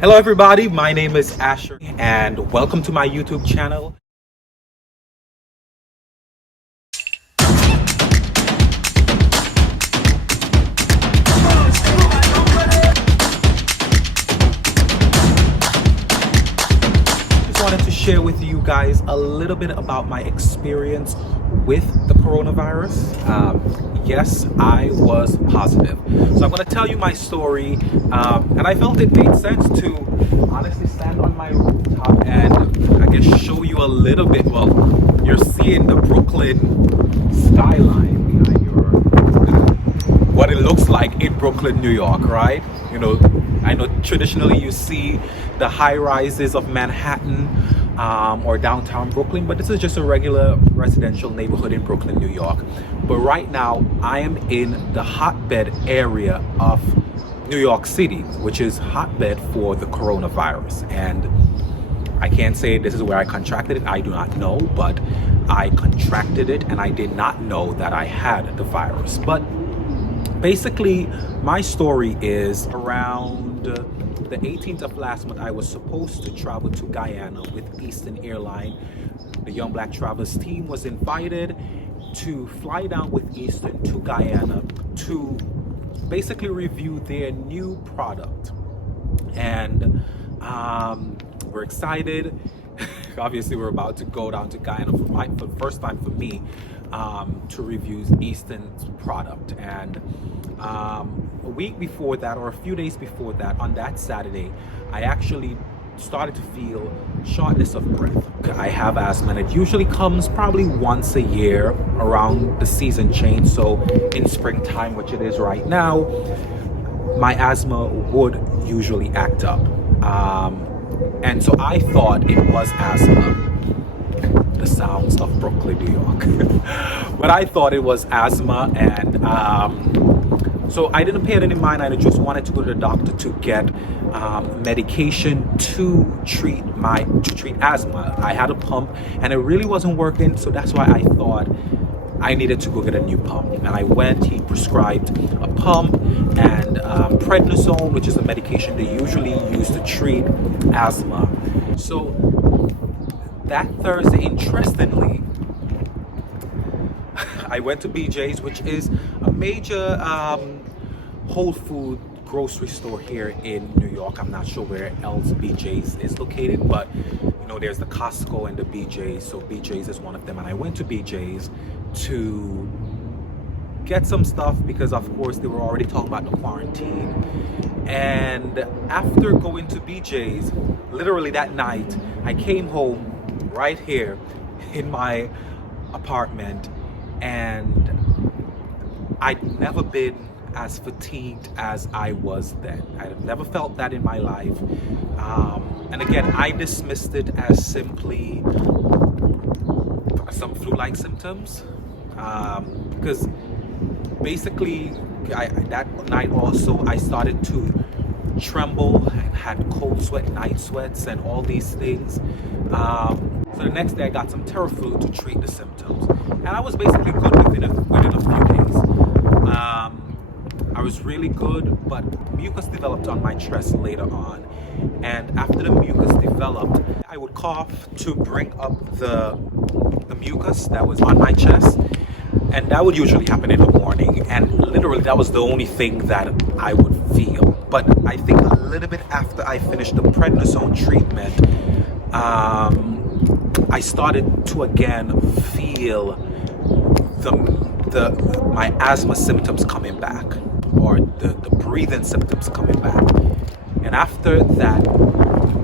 Hello everybody, my name is Asher and welcome to my YouTube channel. Just wanted to share with you guys a little bit about my experience with the coronavirus. Yes, I was positive. So I'm going to tell you my story, and I felt it made sense to honestly stand on my rooftop and I guess show you a little bit. Well, you're seeing the Brooklyn skyline behind what it looks like in Brooklyn, New York, right? You know, I know traditionally you see the high rises of Manhattan or downtown Brooklyn, but this is just a regular residential neighborhood in Brooklyn, New York. But right now I am in the hotbed area of New York City, which is hotbed for the coronavirus. And I can't say this is where I contracted it. I do not know, but I contracted it and I did not know that I had the virus. But basically my story is around the 18th of last month. I was supposed to travel to Guyana with Eastern Airline. The Young Black Travelers team was invited to fly down with Eastern to Guyana to basically review their new product. And we're excited. Obviously we're about to go down to Guyana for the first time for me to review Eastern's product. And a week before that, or a few days before that, on that Saturday, I actually started to feel shortness of breath. I have asthma and it usually comes probably once a year around the season change. So in springtime, which it is right now, my asthma would usually act up. And so I thought it was asthma. The sounds of Brooklyn, New York. But I thought it was asthma, and so I didn't pay it any mind. I just wanted to go to the doctor to get medication to treat asthma. I had a pump and it really wasn't working, so that's why I thought I needed to go get a new pump. And I went, he prescribed a pump and prednisone, which is a medication they usually use to treat asthma. So that Thursday, interestingly, I went to BJ's, which is a major whole food grocery store here in New York. I'm not sure where else BJ's is located, but you know, there's the Costco and the BJ's. So BJ's is one of them. And I went to BJ's to get some stuff because of course they were already talking about the quarantine. And after going to BJ's, literally that night, I came home right here in my apartment, and I'd never been as fatigued as I was then. I've never felt that in my life. And again, I dismissed it as simply some flu-like symptoms, because basically that night also I started to tremble and had cold sweat, night sweats, and all these things. So the next day I got some Theraflu to treat the symptoms, and I was basically good within a few days. I was really good, but mucus developed on my chest later on, and after the mucus developed, I would cough to bring up the mucus that was on my chest, and that would usually happen in the morning, and literally that was the only thing that I would feel. But I think a little bit after I finished the prednisone treatment, I started to again feel my asthma symptoms coming back, or the breathing symptoms coming back. And after that,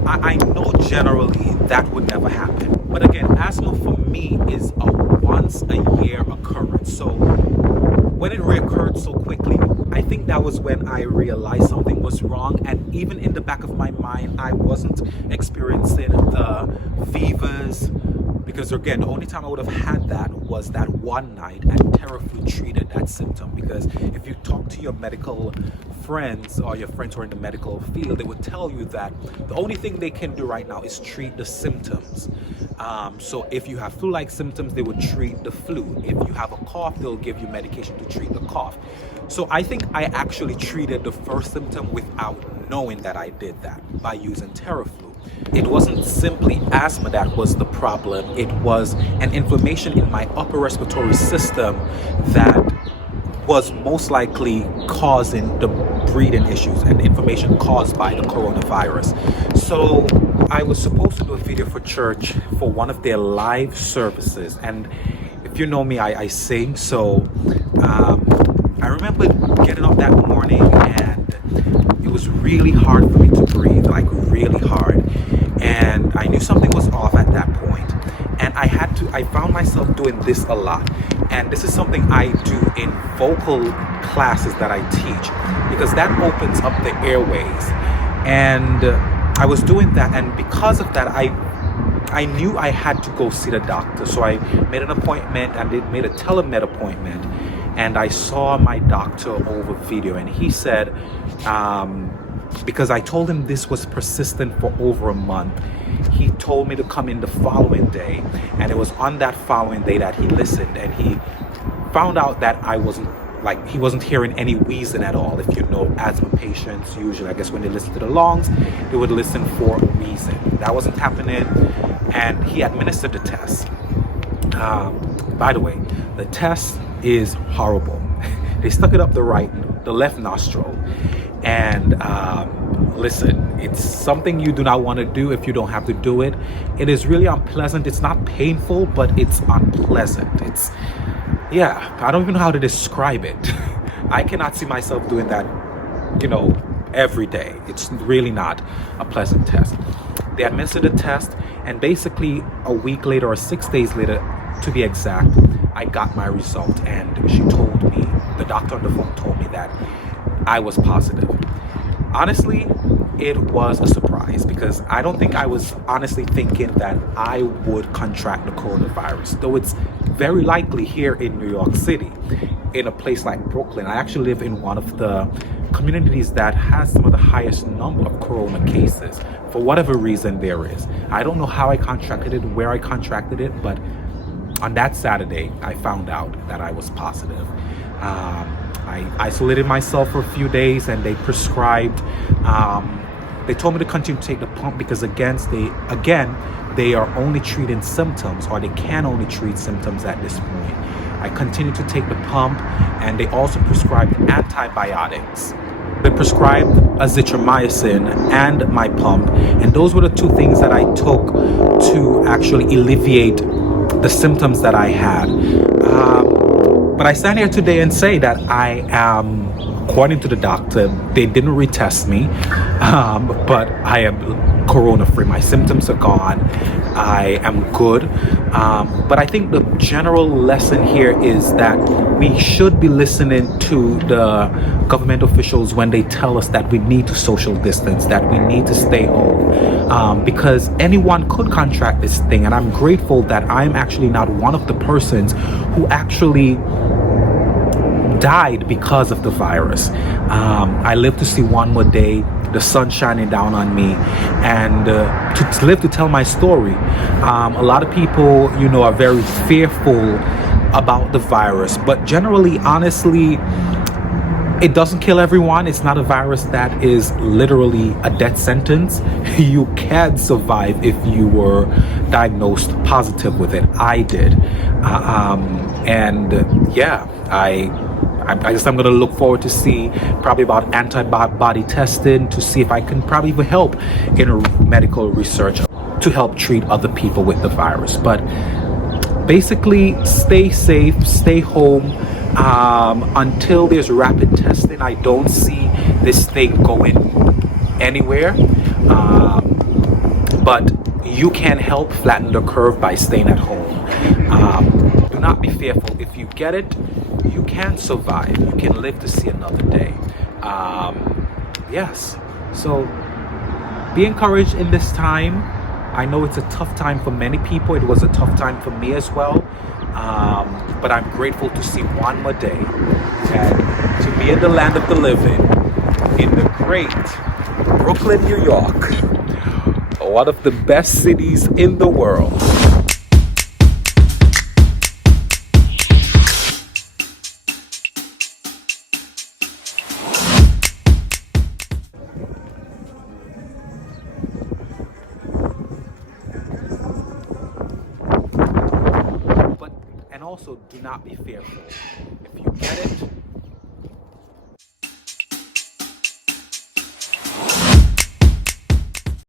I know generally that would never happen. But again, asthma for me is a once a year occurrence. So when it reoccurred so quickly, I think that was when I realized something was wrong. And even in the back of my mind, I wasn't experiencing the fevers, because again, the only time I would have had that was that one night, and Theraflu treated that symptom. Because if you talk to your medical friends or your friends who are in the medical field, they would tell you that the only thing they can do right now is treat the symptoms. So if you have flu-like symptoms, they would treat the flu. If you have a cough, they'll give you medication to treat the cough. So I think I actually treated the first symptom without knowing that I did that by using Theraflu. It wasn't simply asthma that was the problem. It was an inflammation in my upper respiratory system that was most likely causing the breathing issues and inflammation caused by the coronavirus. So I was supposed to do a video for church for one of their live services, and if you know me, I sing. So I remember getting up that morning, and it was really hard for me to breathe, like really hard, and I knew something was off at that point. And I found myself doing this a lot. And this is something I do in vocal classes that I teach, because that opens up the airways. And I was doing that, and because of that, I knew I had to go see the doctor. So I made an appointment, and they made a telemed appointment, and I saw my doctor over video, and he said, because I told him this was persistent for over a month, he told me to come in the following day. And it was on that following day that he listened, and he found out that he wasn't hearing any wheezing at all. If you know asthma patients, usually I guess when they listen to the lungs, they would listen for wheezing. That wasn't happening, and he administered the test. By the way, the test is horrible. They stuck it up the left nostril, and listen, it's something you do not want to do if you don't have to do it. It is really unpleasant. It's not painful, but it's unpleasant. I don't even know how to describe it. I cannot see myself doing that, every day. It's really not a pleasant test. They administered the test, and basically a week later, or 6 days later to be exact, I got my result, and the doctor on the phone told me that I was positive. Honestly, it was a surprise, because I don't think I was honestly thinking that I would contract the coronavirus, though it's very likely here in New York City, in a place like Brooklyn. I actually live in one of the communities that has some of the highest number of corona cases, for whatever reason there is. I don't know how I contracted it, where I contracted it, but on that Saturday, I found out that I was positive. I isolated myself for a few days, and they prescribed, they told me to continue to take the pump, because they are only treating symptoms, or they can only treat symptoms at this point. I continued to take the pump, and they also prescribed antibiotics. They prescribed azithromycin and my pump, and those were the two things that I took to actually alleviate the symptoms that I had. But I stand here today and say that I am, according to the doctor, they didn't retest me, but I am corona-free. My symptoms are gone. I am good. But I think the general lesson here is that we should be listening to the government officials when they tell us that we need to social distance, that we need to stay home, because anyone could contract this thing. And I'm grateful that I'm actually not one of the persons who actually died because of the virus. I live to see one more day, the sun shining down on me, and to live to tell my story. A lot of people, are very fearful about the virus, but generally, honestly, it doesn't kill everyone. It's not a virus that is literally a death sentence. You can survive if you were diagnosed positive with it. I did. I guess I'm going to look forward to see probably about antibody testing, to see if I can probably even help in a medical research to help treat other people with the virus. But basically, stay safe, stay home. Until there's rapid testing, I don't see this thing going anywhere. But you can help flatten the curve by staying at home. Do not be fearful. If you get it, you can survive. You can live to see another day. Yes. So be encouraged in this time. I know it's a tough time for many people. It was a tough time for me as well. But I'm grateful to see one more day and to be in the land of the living in the great Brooklyn, New York. one of the best cities in the world. And also, do not be fearful. If you get it,